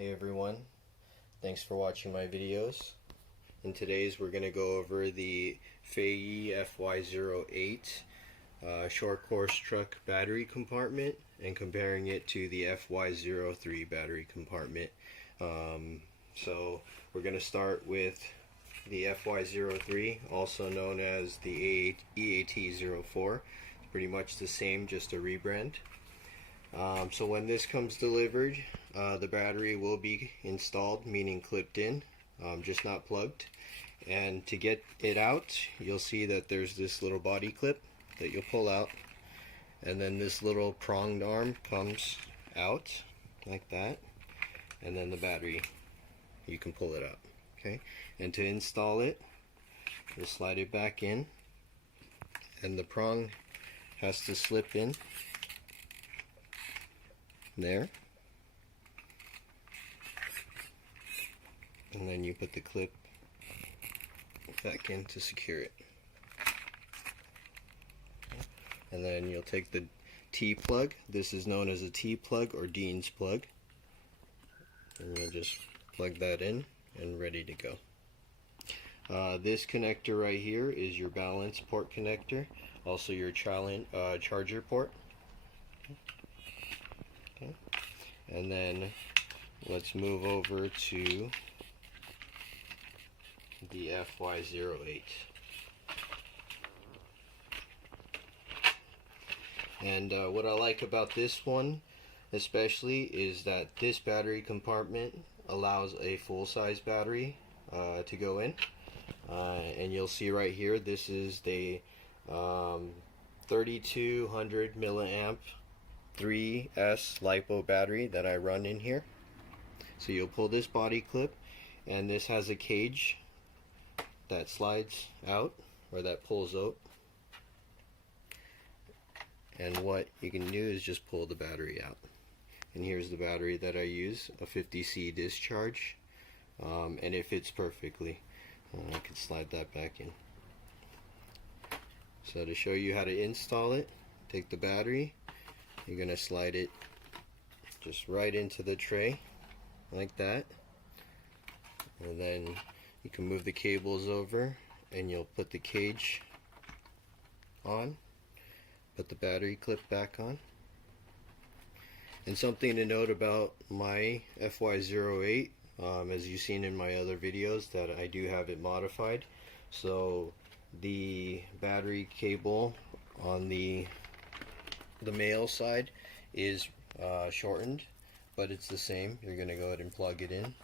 Hey everyone, thanks for watching my videos. In today's we're going to go over the Feiyue FY08 short course truck battery compartment and comparing it to the FY03 battery compartment. So we're going to start with the FY03, also known as the EAT04. It's pretty much the same, just a rebrand. So when this comes delivered, the battery will be installed, meaning clipped in, just not plugged. And to get it out, you'll see that there's this little body clip that you'll pull out, and then this little pronged arm comes out like that, and then the battery, you can pull it out. Okay, and to install it, you'll slide it back in, and the prong has to slip in there, and then you put the clip back in to secure it. And then you'll take the T-plug. This is known as a T-plug or Dean's plug, and you'll just plug that in and ready to go. This connector right here is your balance port connector, also your charger port. Okay. And then let's move over to the FY08. And what I like about this one especially is that this battery compartment allows a full-size battery to go in, and you'll see right here, this is the 3200 milliamp 3S lipo battery that I run in here. So you'll pull this body clip, and this has a cage that slides out, or that pulls out, and what you can do is just pull the battery out. And here's the battery that I use, a 50C discharge, and it fits perfectly. I can slide that back in. So to show you how to install it, take the battery, you're going to slide it just right into the tray like that, and then you can move the cables over, and you'll put the cage on, put the battery clip back on. And something to note about my FY08, as you've seen in my other videos, that I do have it modified. So the battery cable on the male side is shortened, but it's the same. You're going to go ahead and plug it in.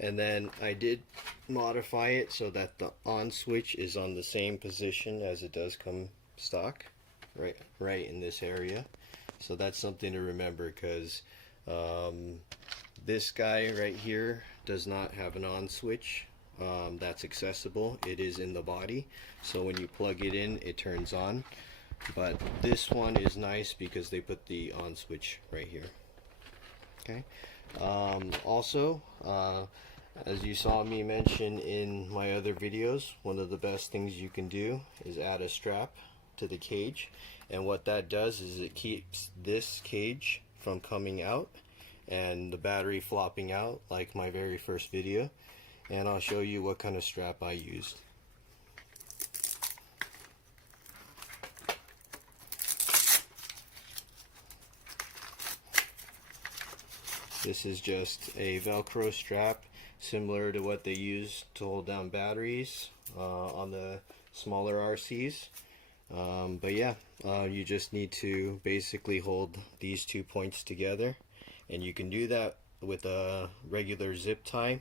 And then I did modify it so that the on switch is on the same position as it does come stock, right in this area. So that's something to remember, because this guy right here does not have an on switch that's accessible. It is in the body, so when you plug it in, it turns on. But this one is nice because they put the on switch right here. Okay. Also, as you saw me mention in my other videos, one of the best things you can do is add a strap to the cage, and what that does is it keeps this cage from coming out and the battery flopping out like my very first video. And I'll show you what kind of strap I used. This is just a Velcro strap, similar to what they use to hold down batteries on the smaller RCs. But yeah, you just need to basically hold these 2 points together, and you can do that with a regular zip tie.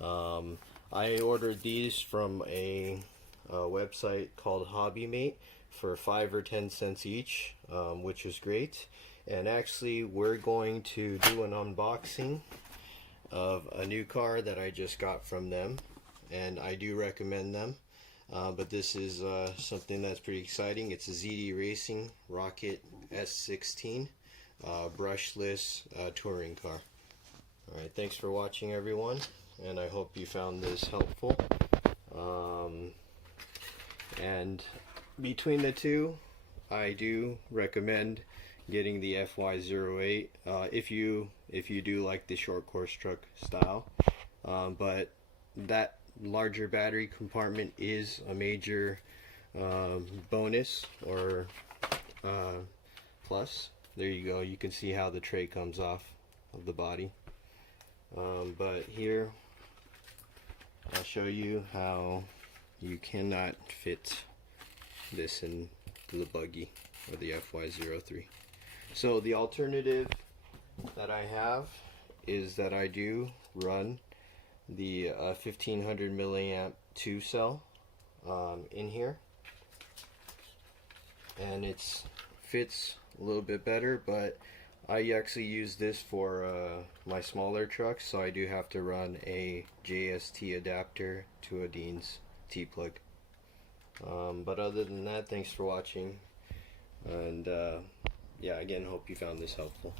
I ordered these from a website called HobbyMate for 5 or 10 cents each, which is great. And actually, we're going to do an unboxing of a new car that I just got from them, and I do recommend them. But this is something that's pretty exciting. It's a ZD Racing Rocket S16 brushless touring car. Alright, thanks for watching everyone, and I hope you found this helpful. And between the two, I do recommend getting the FY08 if you do like the short course truck style. But that larger battery compartment is a major bonus or plus. There you go, you can see how the tray comes off of the body. But here I'll show you how you cannot fit this into the buggy or the FY03. So the alternative that I have is that I do run the 1500 milliamp 2 cell in here, and it fits a little bit better, but I actually use this for my smaller trucks, so I do have to run a JST adapter to a Dean's T-plug. But other than that, thanks for watching, and yeah, again, hope you found this helpful.